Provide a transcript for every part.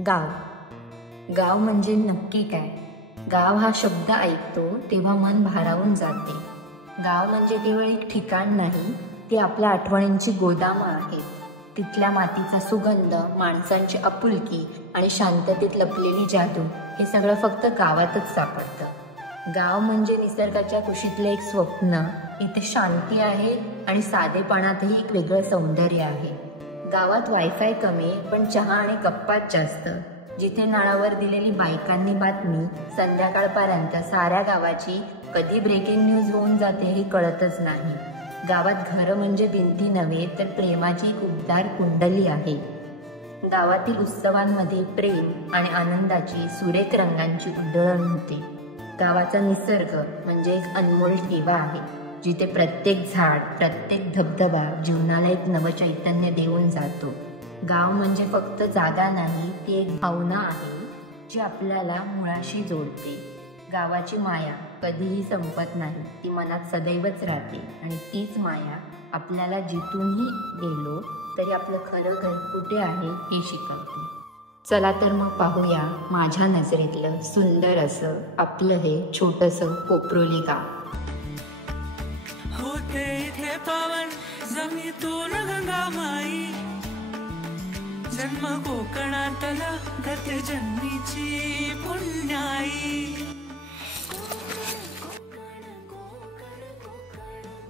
गाव. गाव म्हणजे नक्की काय? गाव हा शब्द ऐकतो तेव्हा मन भारावून जाते. गाव म्हणजे केवळ एक ठिकाण नाही, ती आपल्या आठवणींची गोदामं आहे. तिथल्या मातीचा सुगंध, माणसांची आपुलकी आणि शांततेत लपलेली जादू हे सगळं फक्त गावातच सापडतं. गाव म्हणजे निसर्गाच्या कुशीतलं एक स्वप्न. इथे शांती आहे आणि साधेपणातही एक वेगळं सौंदर्य आहे. गावात वायफाय कमी पण चहा आणि गप्पाच जास्त. जिथे नळावर दिलेली बायकांनी बातमी संध्याकाळपर्यंत साऱ्या गावाची कधी ब्रेकिंग न्यूज होऊन जाते हे कळतच नाही. गावात घरं म्हणजे भिंती नव्हे तर प्रेमाची एक उबदार कुंडली आहे. गावातील उत्सवांमध्ये प्रेम आणि आनंदाची सुरेख रंगांची उधळण होते. गावाचा निसर्ग म्हणजे एक अनमोल ठेवा आहे, जिथे प्रत्येक झाड, प्रत्येक धबधबा जीवनाला एक नवचैतन्य देऊन जातो. गाव म्हणजे फक्त जागा नाही, ती एक भावना आहे जी आपल्याला मुळाशी जोडते. गावाची माया कधीही संपत नाही, ती मनात सदैवच राहते आणि तीच माया आपल्याला जिथूनही गेलो तरी आपलं खरं घर कुठे आहे हे शिकवते. चला तर मग पाहूया माझ्या नजरेतलं सुंदर असं आपलं हे छोटंसं कोपरोली गाव. होते इथे पावन जमीतून गंगामाई, जन्म कोकणातला गते जन्मीची पुण्याई.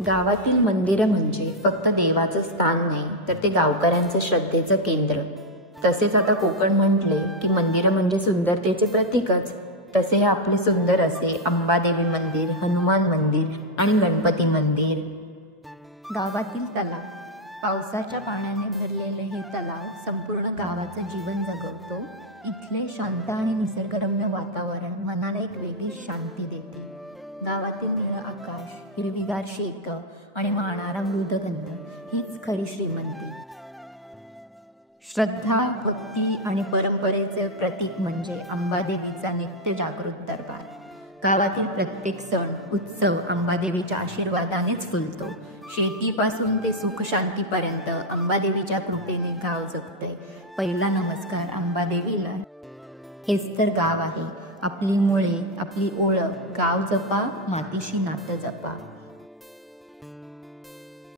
गावातील मंदिरं म्हणजे फक्त देवाचं स्थान नाही तर ते गावकऱ्यांचं श्रद्धेचं केंद्र. तसेच आता कोकण म्हटले की मंदिरं म्हणजे सुंदरतेचे प्रतीकच. तसे हे आपले सुंदर असे अंबादेवी मंदिर, हनुमान मंदिर आणि गणपती मंदिर. गावातील तलाव. पावसाच्या पाण्याने भरलेले हे तलाव संपूर्ण गावाचं जीवन जगवतो. इथले शांत आणि निसर्गरम्य वातावरण मनाला एक वेगळी शांती देते. गावातील निळं आकाश, हिरवीगार शेतं आणि वाहणारा मृदगंध हीच खरी श्रीमंती. श्रद्धा, भक्ती आणि परंपरेचे प्रतीक म्हणजे अंबादेवीचा नित्य जागृत दरबार. गावातील प्रत्येक सण, उत्सव अंबादेवीच्या आशीर्वादानेच फुलतो. शेतीपासून ते सुखशांतीपर्यंत अंबादेवीच्या कृपेने गाव जगतंय. पहिला नमस्कार अंबादेवीला. हेच तर गाव आहे. आपली मुळे, आपली ओळख. गाव जपा, मातीशी नातं जपा.